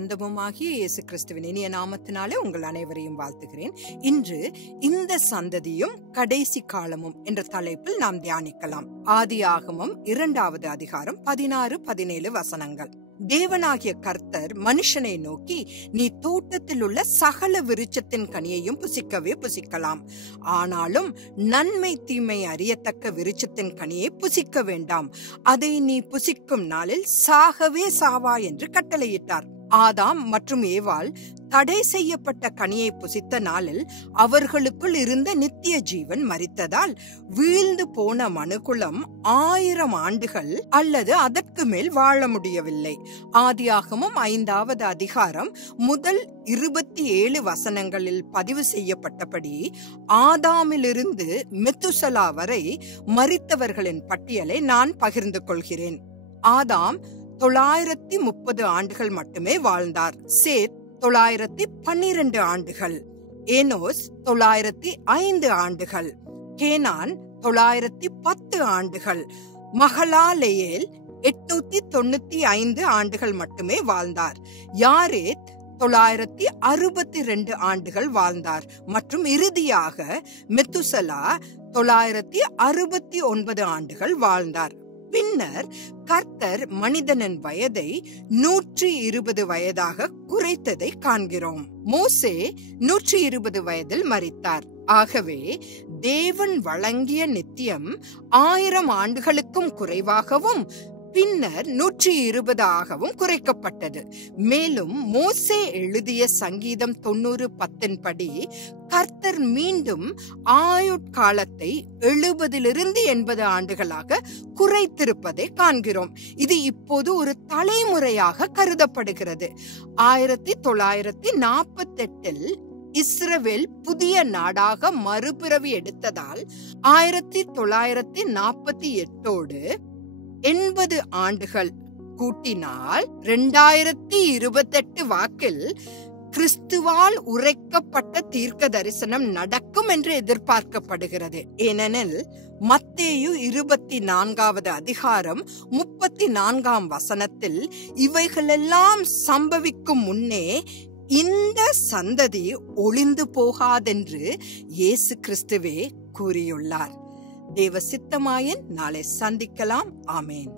பந்தமுமாகிய இயேசு கிறிஸ்துவின் இனிய நாமத்தினாலே உங்கள் அனைவரையும் வாழ்த்துகிறேன். இன்று இந்த சந்ததியும் கடைசி காலமும் என்ற தலைப்பில் நாம் தியானிக்கலாம். ஆதியாகமம் 2வது அதிகாரம் 16-17 வசனங்கள். தேவனாகிய கர்த்தர் மனுஷனை நோக்கி, நீ தோட்டத்தில் உள்ள சகல விருட்சத்தின் கனியையும் புசிக்கவே புசிக்கலாம், ஆனாலும் நன்மை தீமை அறியத்தக்க விருட்சத்தின் கனியை புசிக்க வேண்டாம், அதை நீ புசிக்கும் நாளில் சாகவே சாவா என்று கட்டளையிட்டார். ஆதாம் மற்றும் ஏவாள் தடை செய்யப்பட்ட கனியை புசித்த நாளில் அவர்களுக்குள் இருந்த நித்திய ஜீவன் மரித்ததால் வீழ்ந்து போன மனுக்குலம் 1000 ஆண்டுகள் அல்லது அதற்கு மேல் வாழ முடியவில்லை. ஆதியாகமம் 5வது அதிகாரம் முதல் 27 வசனங்களில் பதிவு செய்யப்பட்டபடி ஆதாமிலிருந்து மெத்துசலா வரை மரித்தவர்களின் பட்டியலை நான் பகிர்ந்து கொள்கிறேன். ஆதாம் 930 ஆண்டுகள் மட்டுமே வாழ்ந்தார். சேத் 912 ஆண்டுகள், ஏனோஸ் 905 ஆண்டுகள், கேனான் 910 ஆண்டுகள், மகலாலெயேல் 895 ஆண்டுகள் மட்டுமே வாழ்ந்தார். யாரேத் 962 ஆண்டுகள் வாழ்ந்தார் மற்றும் இறுதியாக மெத்துசலா 969 ஆண்டுகள் வாழ்ந்தார். பின்னர் கர்த்தர் மனிதனின் வயதை 120 வயதாக குறைத்ததை காண்கிறோம். மோசே 120 வயதில் மரித்தார். ஆகவே தேவன் வழங்கிய நித்தியம் 1000 ஆண்டுகளுக்கும் குறைவாகவும் பின்னர் 120 ஆகவும் குறைக்கப்பட்டது. மேலும் மோசே எழுதிய சங்கீதம் 90:10 படி கர்த்தர் மீண்டும் ஆயுட்காலத்தை 70 80 ஆண்டுகளாக குறைத்திருப்பதை காண்கிறோம். இது இப்போது ஒரு தலைமுறையாக கருதப்படுகிறது. 1948 இஸ்ரவேல் புதிய நாடாக மறுபிறவி எடுத்ததால் 1948 80 ஆண்டுகள் கூட்டினால் 2028 வாக்கில் கிறிஸ்துவால் உரைக்கப்பட்ட தீர்க்க தரிசனம் நடக்கும் என்று எதிர்பார்க்கப்படுகிறது. ஏனெனில் மத்தேயு 24வது அதிகாரம் 34ஆம் வசனத்தில் இவைகளெல்லாம் சம்பவிக்கும் முன்னே இந்த சந்ததி ஒளிந்து போகாதென்று இயேசு கிறிஸ்துவே கூறியுள்ளார். தேவ சித்தமாயின் நாளை சந்திக்கலாம். ஆமேன்.